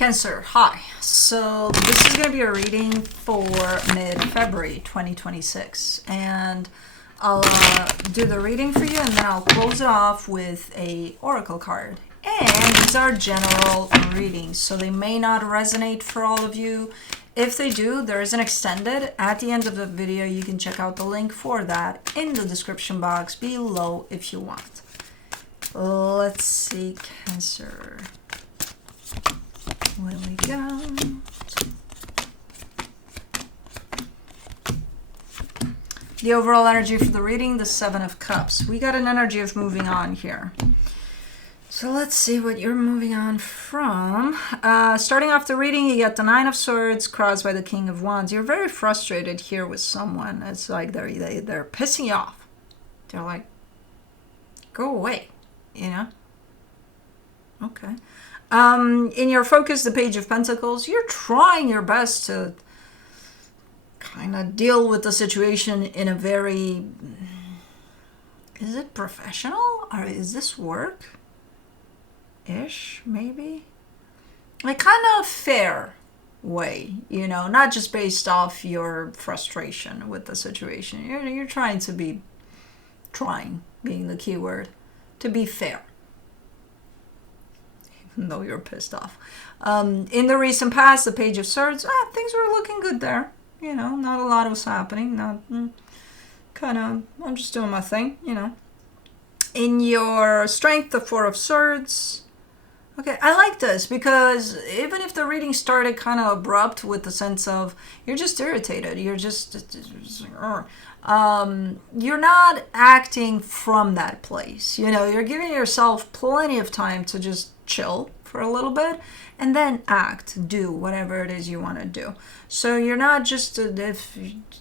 Cancer, hi. So this is going to be a reading for mid-February 2026. And I'll do the reading for you and then I'll close it off with a oracle card. And these are general readings, so they may not resonate for all of you. If they do, there is an extended. At the end of the video, you can check out the link for that in the description box below if you want. Let's see, Cancer. What do we got? The overall energy for the reading, the Seven of Cups. We got an energy of moving on here. So let's see what you're moving on from. Starting off the reading, you get the Nine of Swords crossed by the King of Wands. You're very frustrated here with someone. It's like they're pissing you off. They're like, go away, you know? Okay. In your focus, the Page of Pentacles, you're trying your best to kind of deal with the situation in a very, is it professional or is this work-ish, maybe? Like kind of fair way, you know, not just based off your frustration with the situation. You're trying to be, being the key word, to be fair. Though you're pissed off. In the recent past, the Page of Swords, things were looking good there. You know, not a lot was happening. I'm just doing my thing, you know. In your strength, the Four of Swords. Okay, I like this because even if the reading started kind of abrupt with the sense of you're just irritated, you're not acting from that place. You know, you're giving yourself plenty of time to just chill for a little bit and then do whatever it is you want to do. So you're not just, if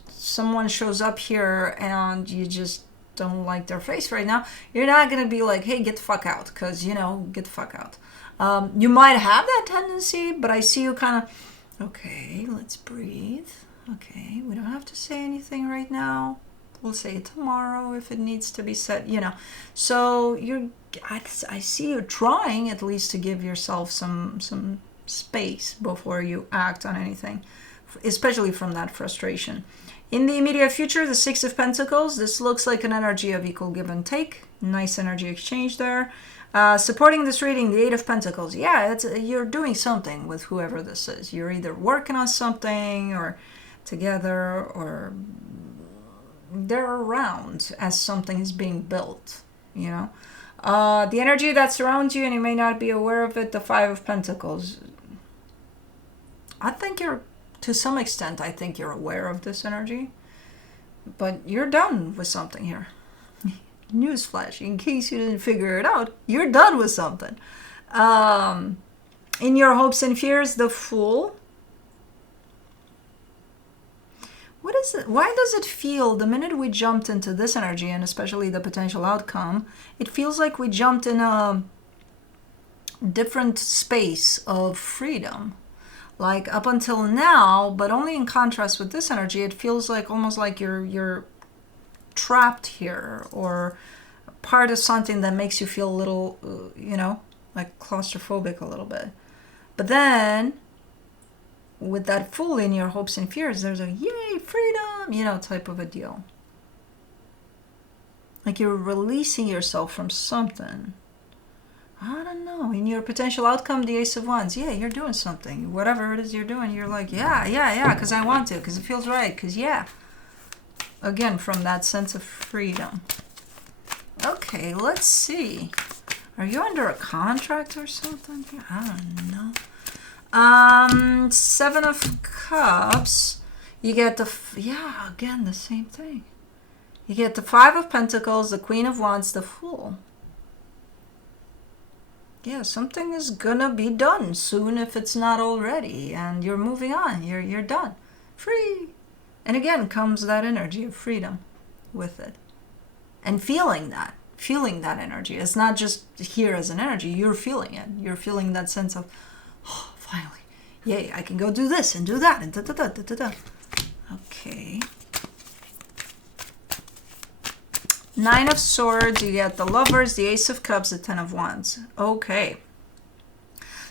someone shows up here and you just don't like their face right now, you're not going to be like, hey, get the fuck out, because, you know, get the fuck out. You might have that tendency, but I see you kind of, okay, let's breathe. Okay, we don't have to say anything right now. We'll say it tomorrow if it needs to be said, you know. So I see you trying at least to give yourself some space before you act on anything, especially from that frustration. In the immediate future, the Six of Pentacles, this looks like an energy of equal give and take. Nice energy exchange there. Supporting this reading, the Eight of Pentacles. Yeah, you're doing something with whoever this is. You're either working on something or together, or they're around as something is being built, you know. The energy that surrounds you, and you may not be aware of it, the Five of Pentacles. I think to some extent, I think you're aware of this energy, but you're done with something here. Newsflash, in case you didn't figure it out, you're done with something. In your hopes and fears, the Fool. What is it? Why does it feel, the minute we jumped into this energy, and especially the potential outcome, it feels like we jumped in a different space of freedom. Like up until now, but only in contrast with this energy, it feels like almost like you're trapped here, or part of something that makes you feel a little, you know, like claustrophobic a little bit. But then with that Fool in your hopes and fears, there's a yay, freedom, you know, type of a deal. Like you're releasing yourself from something. I don't know. In your potential outcome, the Ace of Wands. Yeah, you're doing something. Whatever it is you're doing, you're like, yeah, because I want to, because it feels right, because yeah. Again, from that sense of freedom. Okay, let's see. Are you under a contract or something? I don't know. Seven of Cups. You get again, the same thing. You get the Five of Pentacles, the Queen of Wands, the Fool. Yeah, something is gonna be done soon if it's not already, and you're moving on. You're done. Free. And again comes that energy of freedom with it. And feeling that energy. It's not just here as an energy, you're feeling it. You're feeling that sense of, oh, finally, yay, I can go do this and do that and da-da-da-da-da-da. Okay. Nine of Swords, you get the Lovers, the Ace of Cups, the Ten of Wands. Okay.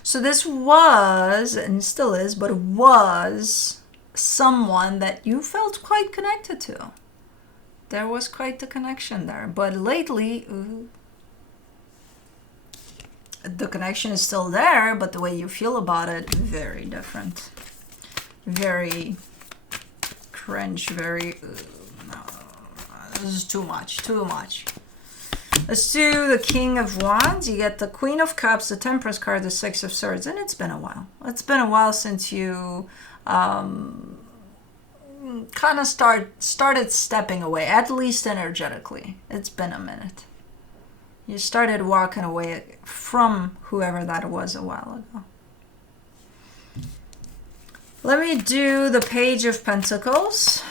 So this was, and still is, but was someone that you felt quite connected to. There was quite the connection there. But lately, the connection is still there, but the way you feel about it, very different. Very cringe, very, no, this is too much, too much. Let's do the King of Wands. You get the Queen of Cups, the Temperance card, the Six of Swords, and it's been a while. It's been a while since you kind of started stepping away, at least energetically. It's been a minute. You started walking away from whoever that was a while ago. Let me do the Page of Pentacles.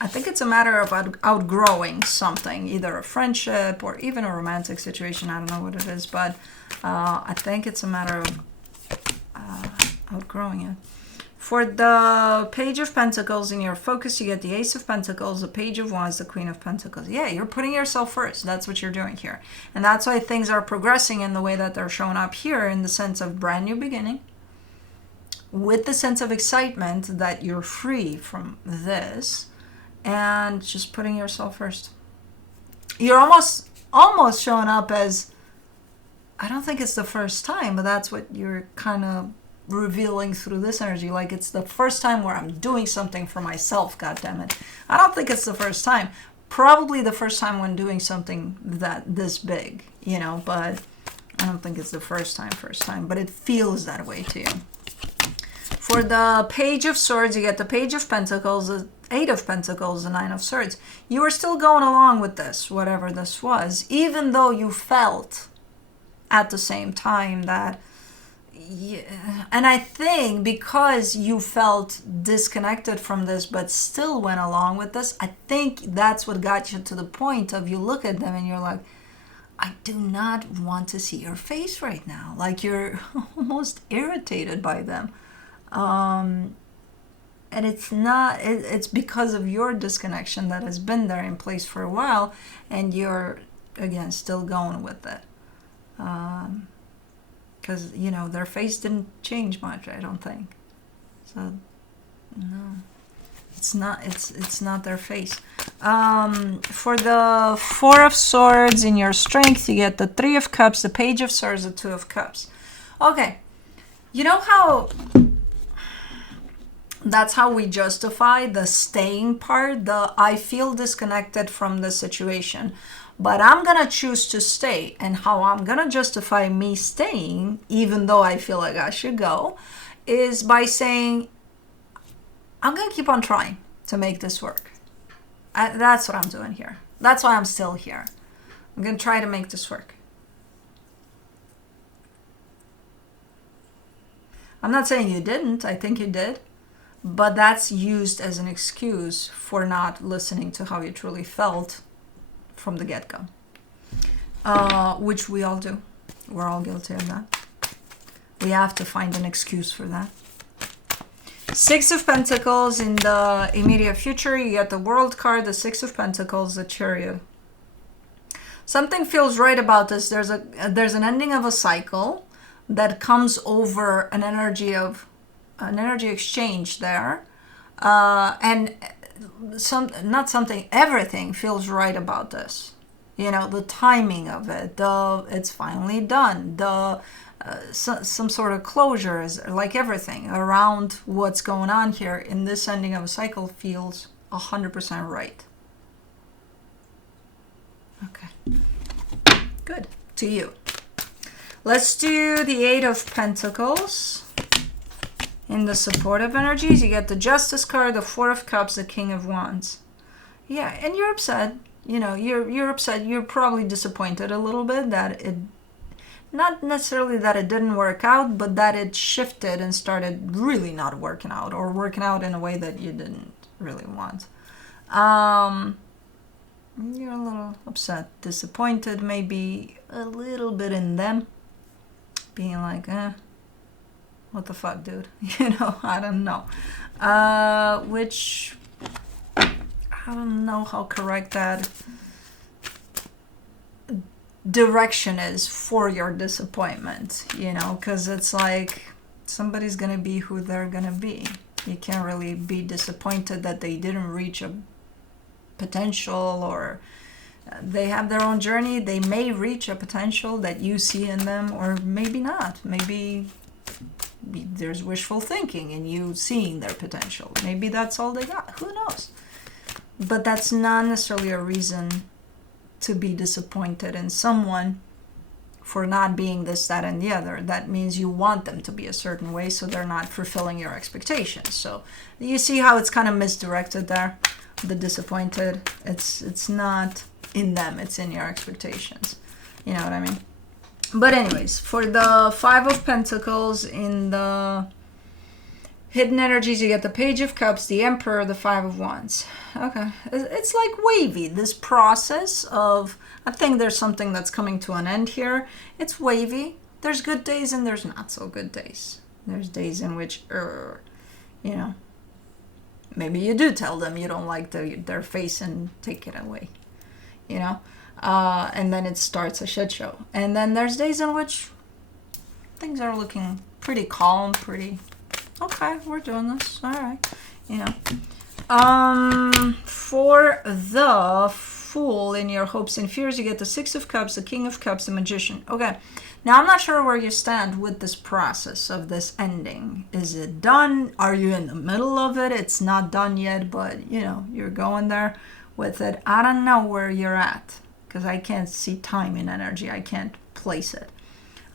I think it's a matter of outgrowing something, either a friendship or even a romantic situation. I don't know what it is, but I think it's a matter of outgrowing it. For the Page of Pentacles, in your focus, you get the Ace of Pentacles, the Page of Wands, the Queen of Pentacles. Yeah, you're putting yourself first. That's what you're doing here. And that's why things are progressing in the way that they're showing up here, in the sense of brand new beginning, with the sense of excitement that you're free from this, and just putting yourself first. You're almost showing up as, I don't think it's the first time, but that's what you're kind of revealing through this energy. Like, it's the first time where I'm doing something for myself, goddammit. I don't think it's the first time. Probably the first time when doing something this big, you know, but I don't think it's the first time, but it feels that way to you. For the Page of Swords, you get the Page of Pentacles, the Eight of Pentacles, the Nine of Swords. You are still going along with this, whatever this was, even though you felt at the same time that, yeah, and I think because you felt disconnected from this but still went along with this, I think that's what got you to the point of, you look at them and you're like, I do not want to see your face right now. Like, you're almost irritated by them. And it's not, it's because of your disconnection that has been there in place for a while, and you're, again, still going with it. Because, you know, their face didn't change much, I don't think. So, no. It's not their face. For the Four of Swords, in your strength, you get the Three of Cups, the Page of Swords, the Two of Cups. Okay. You know how that's how we justify the staying part, the I feel disconnected from the situation, but I'm gonna choose to stay, and how I'm gonna justify me staying even though I feel like I should go is by saying I'm gonna keep on trying to make this work. That's what I'm doing here. That's why I'm still here. I'm gonna try to make this work. I'm not saying you didn't, I think you did. But that's used as an excuse for not listening to how you truly felt from the get-go. Which we all do. We're all guilty of that. We have to find an excuse for that. Six of Pentacles, in the immediate future, you get the World card, the Six of Pentacles, the Chariot. Something feels right about this. There's an ending of a cycle that comes over an energy exchange there, and everything feels right about this. You know, the timing of it, it's finally done, some sort of closure, is like everything around what's going on here in this ending of a cycle feels 100% right. Okay, good. To you. Let's do the Eight of Pentacles. In the supportive energies, you get the Justice card, the Four of Cups, the King of Wands. Yeah, and you're upset. You know, you're upset. You're probably disappointed a little bit that it, not necessarily that it didn't work out, but that it shifted and started really not working out, or working out in a way that you didn't really want. You're a little upset, disappointed, maybe a little bit in them. Being like, what the fuck, dude? You know, I don't know. Which, I don't know how correct that direction is for your disappointment, you know, because it's like somebody's gonna be who they're gonna be. You can't really be disappointed that they didn't reach a potential, or they have their own journey. They may reach a potential that you see in them, or maybe not. Maybe there's wishful thinking in you seeing their potential. Maybe that's all they got. Who knows? But that's not necessarily a reason to be disappointed in someone for not being this, that, and the other. That means you want them to be a certain way, so they're not fulfilling your expectations. So you see how it's kind of misdirected there? The disappointed, it's not in them, it's in your expectations. You know what I mean? But anyways, for the Five of Pentacles, in the hidden energies, you get the Page of Cups, the Emperor, the Five of Wands. Okay. It's like wavy, this process of, I think there's something that's coming to an end here. It's wavy. There's good days and there's not so good days. There's days in which, you know, maybe you do tell them you don't like their face and take it away, you know? And then it starts a shit show. And then there's days in which things are looking pretty calm, pretty, okay, we're doing this, all right, you know. For the Fool, in your hopes and fears, you get the Six of Cups, the King of Cups, the Magician. Okay, now I'm not sure where you stand with this process of this ending. Is it done? Are you in the middle of it? It's not done yet, but you know, you're going there with it. I don't know where you're at, because I can't see time in energy. I can't place it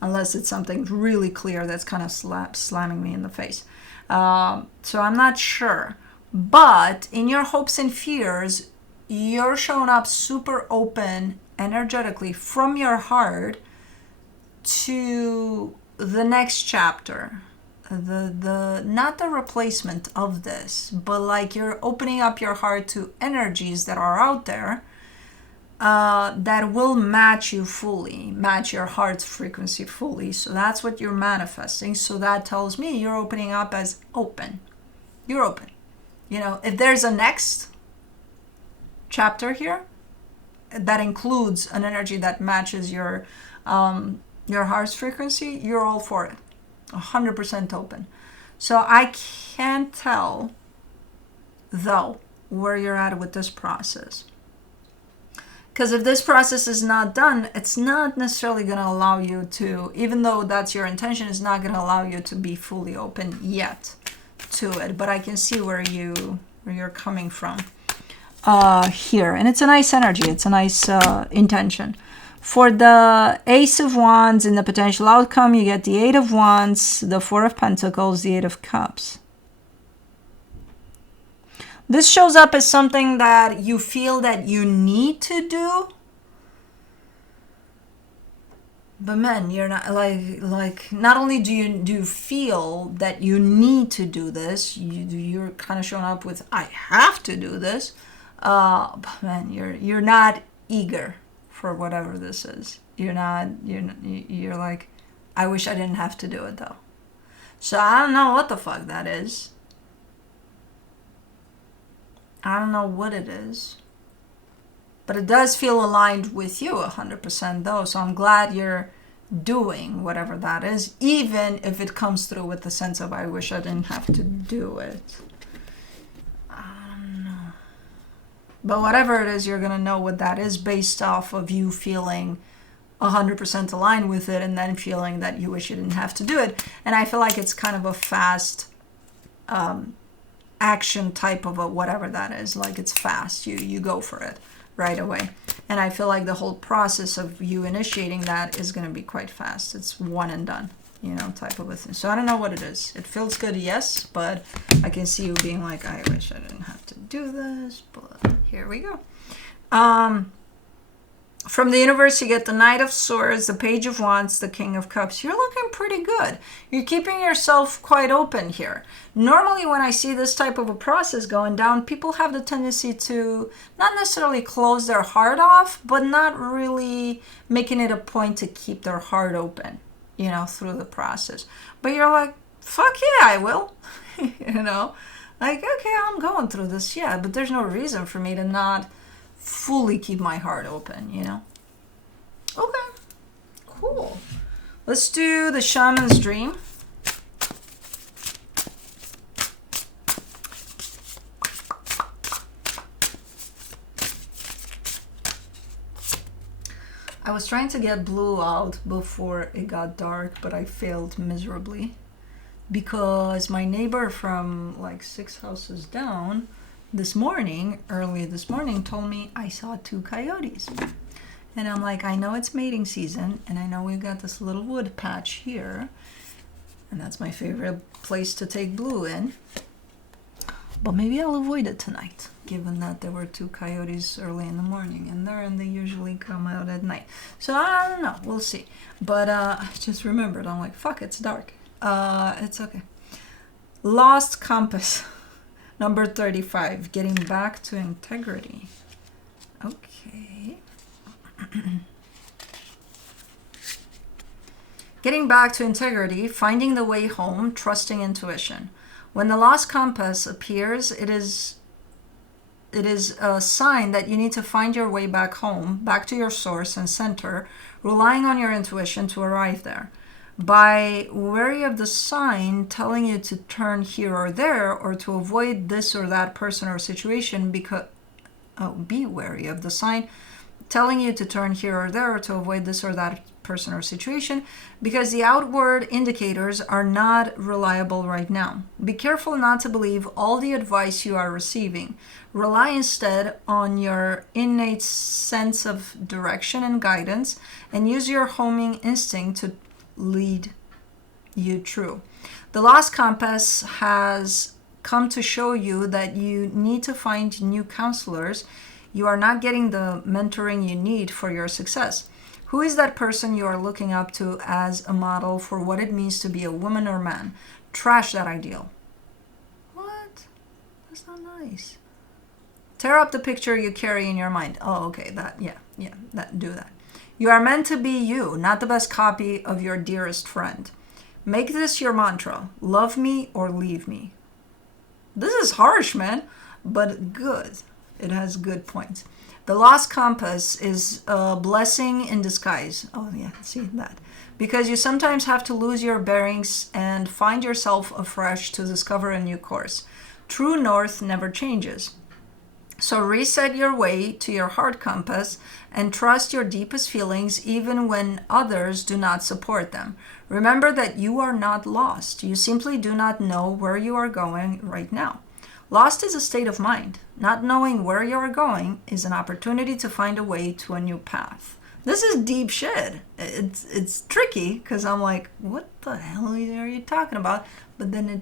unless it's something really clear that's kind of slamming me in the face. So I'm not sure. But in your hopes and fears, you're showing up super open energetically from your heart to the next chapter. The not the replacement of this, but like you're opening up your heart to energies that are out there that will match you fully, match your heart's frequency fully. So that's what you're manifesting. So that tells me you're opening up as open. You're open. You know, if there's a next chapter here that includes an energy that matches your heart's frequency, you're all for it. 100% open. So I can't tell, though, where you're at with this process. Because if this process is not done, it's not necessarily going to allow you to, even though that's your intention, it's not going to allow you to be fully open yet to it. But I can see where you're coming from here. And it's a nice energy. It's a nice intention. For the Ace of Wands in the potential outcome, you get the Eight of Wands, the Four of Pentacles, the Eight of Cups. This shows up as something that you feel that you need to do. But man, you're not like not only do you feel that you need to do this, you're kind of showing up with I have to do this. But man, you're not eager for whatever this is. You're like, I wish I didn't have to do it though. So I don't know what the fuck that is. I don't know what it is. But it does feel aligned with you 100% though. So I'm glad you're doing whatever that is, even if it comes through with the sense of I wish I didn't have to do it. I don't know. But whatever it is, you're going to know what that is based off of you feeling 100% aligned with it and then feeling that you wish you didn't have to do it. And I feel like it's kind of a fast action type of a whatever that is. Like it's fast. You go for it right away. And I feel like the whole process of you initiating that is going to be quite fast. It's one and done, you know, type of a thing. So I don't know what it is. It feels good, yes, but I can see you being like, I wish I didn't have to do this, but here we go. From the universe, you get the Knight of Swords, the Page of Wands, the King of Cups. You're looking pretty good. You're keeping yourself quite open here. Normally, when I see this type of a process going down, people have the tendency to not necessarily close their heart off, but not really making it a point to keep their heart open, you know, through the process. But you're like, fuck yeah, I will. You know, like, okay, I'm going through this, yeah, but there's no reason for me to not fully keep my heart open, you know. Okay, cool. Let's do the shaman's dream. I was trying to get blue out before it got dark, but I failed miserably because my neighbor from like 6 houses down early this morning, told me I saw 2 coyotes. And I'm like, I know it's mating season, and I know we've got this little wood patch here, and that's my favorite place to take blue in. But maybe I'll avoid it tonight, given that there were 2 coyotes early in the morning, and they usually come out at night. So I don't know, we'll see. But I just remembered, I'm like, fuck, it's dark. It's okay. Lost compass, number 35, getting back to integrity. Okay. Getting back to integrity, finding the way home, trusting intuition. When the lost compass appears, it is a sign that you need to find your way back home, back to your source and center, relying on your intuition to arrive there. By wary of the sign telling you to turn here or there, or to avoid this or that person or situation, be wary of the sign telling you to turn here or there, or to avoid this or that person or situation, because the outward indicators are not reliable right now. Be careful not to believe all the advice you are receiving. Rely instead on your innate sense of direction and guidance, and use your homing instinct to lead you true. The lost compass has come to show you that you need to find new counselors. You are not getting the mentoring you need for your success. Who is that person you are looking up to as a model for what it means to be a woman or man? Trash that ideal. What? That's not nice. Tear up the picture you carry in your mind. Oh, okay, do that. You are meant to be you, not the best copy of your dearest friend. Make this your mantra. Love me or leave me. This is harsh, man, but good. It has good points. The lost compass is a blessing in disguise. Oh yeah, see that. Because you sometimes have to lose your bearings and find yourself afresh to discover a new course. True north never changes. So reset your way to your heart compass and trust your deepest feelings even when others do not support them. Remember that you are not lost. You simply do not know where you are going right now. Lost is a state of mind. Not knowing where you are going is an opportunity to find a way to a new path. This is deep shit. It's tricky because I'm like, what the hell are you talking about? But then it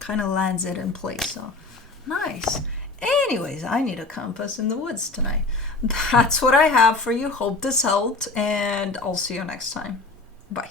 kind of lands it in place. So nice. Anyways, I need a compass in the woods tonight. That's what I have for you. Hope this helped, and I'll see you next time. Bye.